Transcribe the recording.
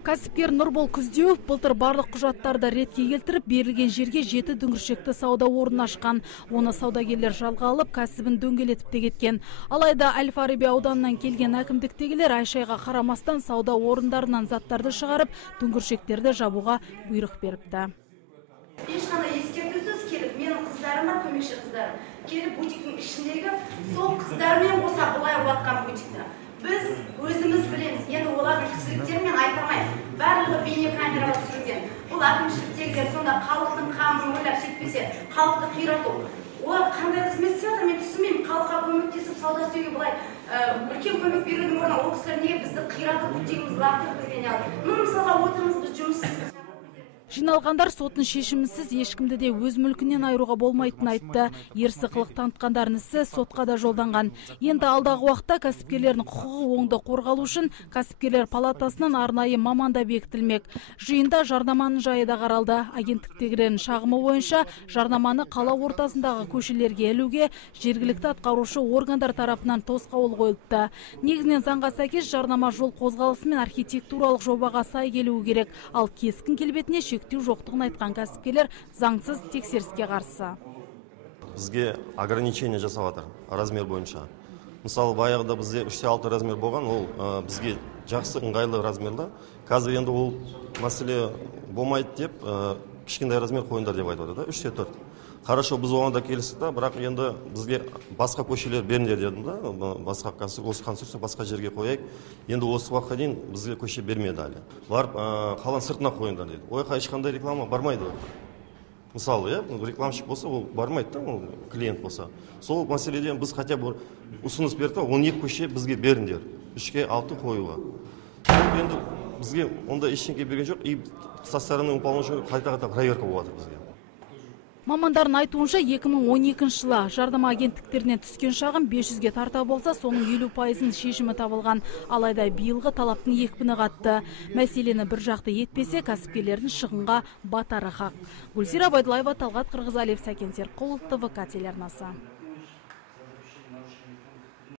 Кәсіпкер Нұрбол Күздеуов былтыр барлық құжаттарды ретке келтіріп, берілген жерге 7 дүңгіршекті сауда орнын ашқан. Оны саудагерлер жалға алып, кәсібін дөңгелетіп те кеткен. Алайда Әл-Фараби ауданынан келген әкімдіктегілер айшайға қарамастан сауда орындарынан заттарды шығарып, дүңгіршектерді жабуға бұйрық беріпті. Ешқандай ескертусіз келіп, менің қыздарым бар, көмекші қыздарым, келіп бутиктің ішіндегі сол қыздармен қоса бұлай уатқан бутикті. Біз өзіміз білеміз, енді олардың кісіліктерімен айтамайыз. Барлығы бейне камераға түсірілген. Бұл әкімшіліктегілер сонда халықтың қамын ойлап сөйтпесе, халықты қирату. Олар қандай қызмет істейді, мен түсінбеймін. Халыққа көмектесіп, сауда істеуге былай үлкен көмек берудің орнына ол кісілер неге бізді қиратып, бутигімізді лақтырып жүрген яғни. Мысалға отырмыз, біз жұмыссыз. Жиналғандар соттың шешімінсіз ешкімді де өз мүлкінен айыруға болмайтынын айтты. Ерсі қылық танытқандардың ісі сотқа да жолданған. Енді алдағы уақытта кәсіпкерлердің құқығы оңды қорғалу үшін кәсіпкерлер палатасынан арнайы маманда бекітілмек. Жиында жарнаманың жайы да қаралды. Агенттіктегілердің шағымы бойынша жарнаманы қала ортасындағы көшелерге ілуге жергілікті атқарушы органдар тарапынан тосқауыл қойылыпты. Негізінен заңға сәйкес жарнама жол қозғалысы мен архитектуралық жобаға сай келуі керек, ал кескін келбетіне шектеу жоқтығын айтқан кәсіпкерлер заңсыз тексеріске қарсы. Бізге ограничение жасап жатыр размер бойынша. Мысалы, баяғыда бізде 3-6 размер болған, ол бізге жақсы ыңғайлы размерда. Қазір енді ол мәселе болмайды деп, кішкентай размер қойыңдар деп айтып жатыр да, 3-4. Хорошо, біз оған да келістік та, бірақ енді бізге басқа көшелер беріңдер дедім да, басқа конструкция басқа жерге қояйық. Енді осы уақытқа дейін бізге көше бермеді әлі. Барып, қалан сыртына қойыңдар деді. Ойқа ешқандай реклама бармайды. Мысалы, рекламщик болса, ол бармайды да, ол клиент болса. Сол мәселеден біз хотя бы ұсыныс берді, 12 көше бізге беріңдер. 3-6 қоюға. Енді бізге онда ештеңе берген жоқ, и со стороны уполномоченного қайта-қайта проверка болады бізге. Мамандардың айтуынша 2012 жылы жарнама агенттіктерінен түскен шағым 500-ге тарта болса, соның 50%-ның шешімі табылған. Алайда биылғы талаптың екпіні қатты. Мәселені бір жақты етпесе, кәсіпкерлердің шығынға батары хақ. Гүлзира Байдуллаева, Талғат Қырғызалиев, Сәкен Серікқұл, ТВК телеарнасы.